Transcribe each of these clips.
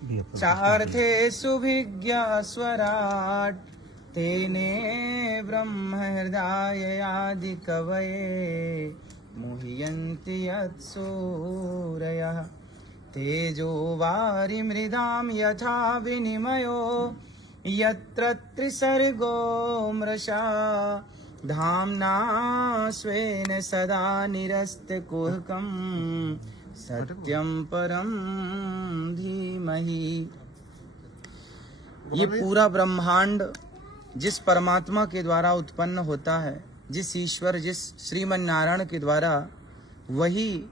चार्थेषु विज्ञा स्वराट् तेने ब्रह्महृदाययादिकवये मुह्यन्ति यत्सूरयः तेजो वारिमृदां यथा विनिमयो यत्र त्रिसर्गो मृषा धाम्ना स्वेन सदा निरस्तकुहकं सत्यं परं धीमहि। ये पूरा ब्रह्मांड जिस परमात्मा के द्वारा उत्पन्न होता है, जिस ईश्वर जिस श्रीमन नारायण के द्वारा, वही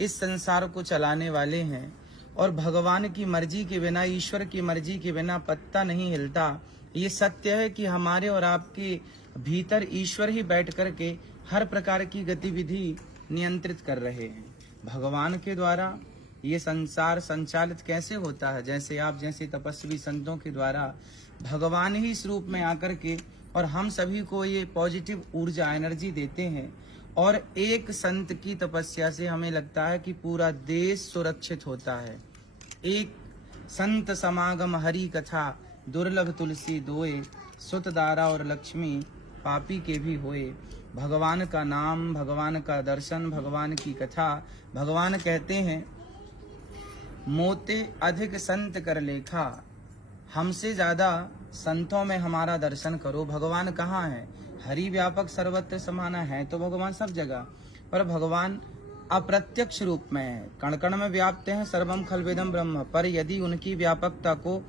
इस संसार को चलाने वाले हैं। और भगवान की मर्जी के बिना, ईश्वर की मर्जी के बिना पत्ता नहीं हिलता। ये सत्य है कि हमारे और आपके भीतर ईश्वर ही बैठ करके हर प्रकार की गतिविधि नियंत्रित कर रहे हैं। भगवान के द्वारा ये संसार संचालित कैसे होता है? जैसे आप जैसे तपस्वी संतों के द्वारा भगवान ही इस रूप में आकर के और हम सभी को ये पॉजिटिव ऊर्जा एनर्जी देते हैं। और एक संत की तपस्या से हमें लगता है कि पूरा देश सुरक्षित होता है। एक संत समागम हरि कथा दुर्लभ तुलसी दोए सुत दारा और लक्ष्मी पापी के भी होए। भगवान का नाम, भगवान का दर्शन, भगवान की कथा। भगवान कहते हैं मोते अधिक संत कर लेखा, हमसे ज्यादा संतों में हमारा दर्शन करो। भगवान कहाँ है? हरि व्यापक सर्वत्र समाना है तो भगवान सब जगह, पर भगवान अप्रत्यक्ष रूप में है, कण कण में व्याप्त हैं, सर्वम खलवेदम ब्रह्म। पर यदि उनकी व्यापकता को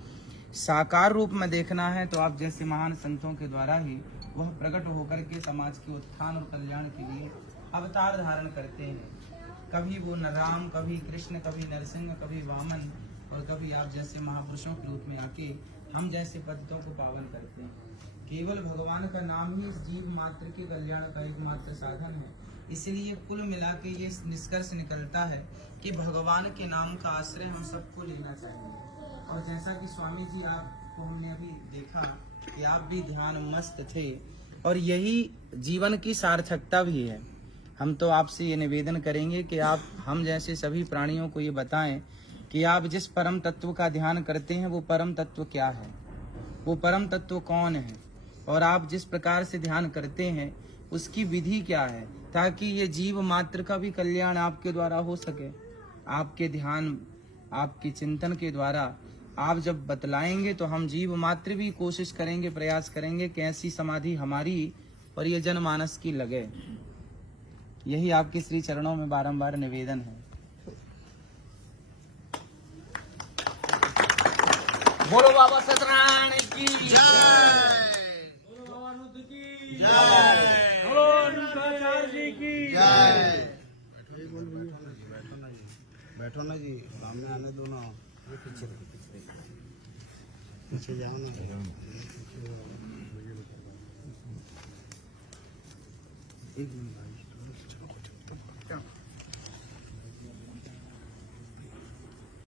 साकार रूप में देखना है तो आप जैसे महान संतों के द्वारा ही वह प्रकट होकर के समाज के उत्थान और कल्याण के लिए अवतार धारण करते हैं। कभी वो न राम, कभी कृष्ण, कभी नरसिंह, कभी वामन, और कभी आप जैसे महापुरुषों के रूप में आके हम जैसे पतितों को पावन करते हैं। केवल भगवान का नाम ही इस जीव मात्र के कल्याण का एकमात्र साधन है। इसलिए कुल मिला के ये निष्कर्ष निकलता है कि भगवान के नाम का आश्रय हम सबको लेना चाहिए। और जैसा कि स्वामी जी आपको हमने अभी देखा कि आप भी ध्यान मस्त थे, और यही जीवन की सार्थकता भी है। हम तो आपसे ये निवेदन करेंगे कि आप हम जैसे सभी प्राणियों को ये बताएं कि आप जिस परम तत्व का ध्यान करते हैं वो परम तत्व क्या है, वो परम तत्व कौन है, और आप जिस प्रकार से ध्यान करते हैं उसकी विधि क्या है, ताकि ये जीव मात्र का भी कल्याण आपके द्वारा हो सके। आपके ध्यान, आपके चिंतन के द्वारा आप जब बतलाएंगे तो हम जीव मात्र भी कोशिश करेंगे, प्रयास करेंगे कि ऐसी समाधि हमारी और ये जनमानस की लगे। यही आपके श्री चरणों में बारंबार निवेदन है। बोलो बाबा सत्यनारायण की जय, बोलो बाबा रुद्र की जय, बोलो शंकराचार्य जी की जय। बैठो ना जी, सामने आने दो ना, पीछे जाओ ना। एक मिनट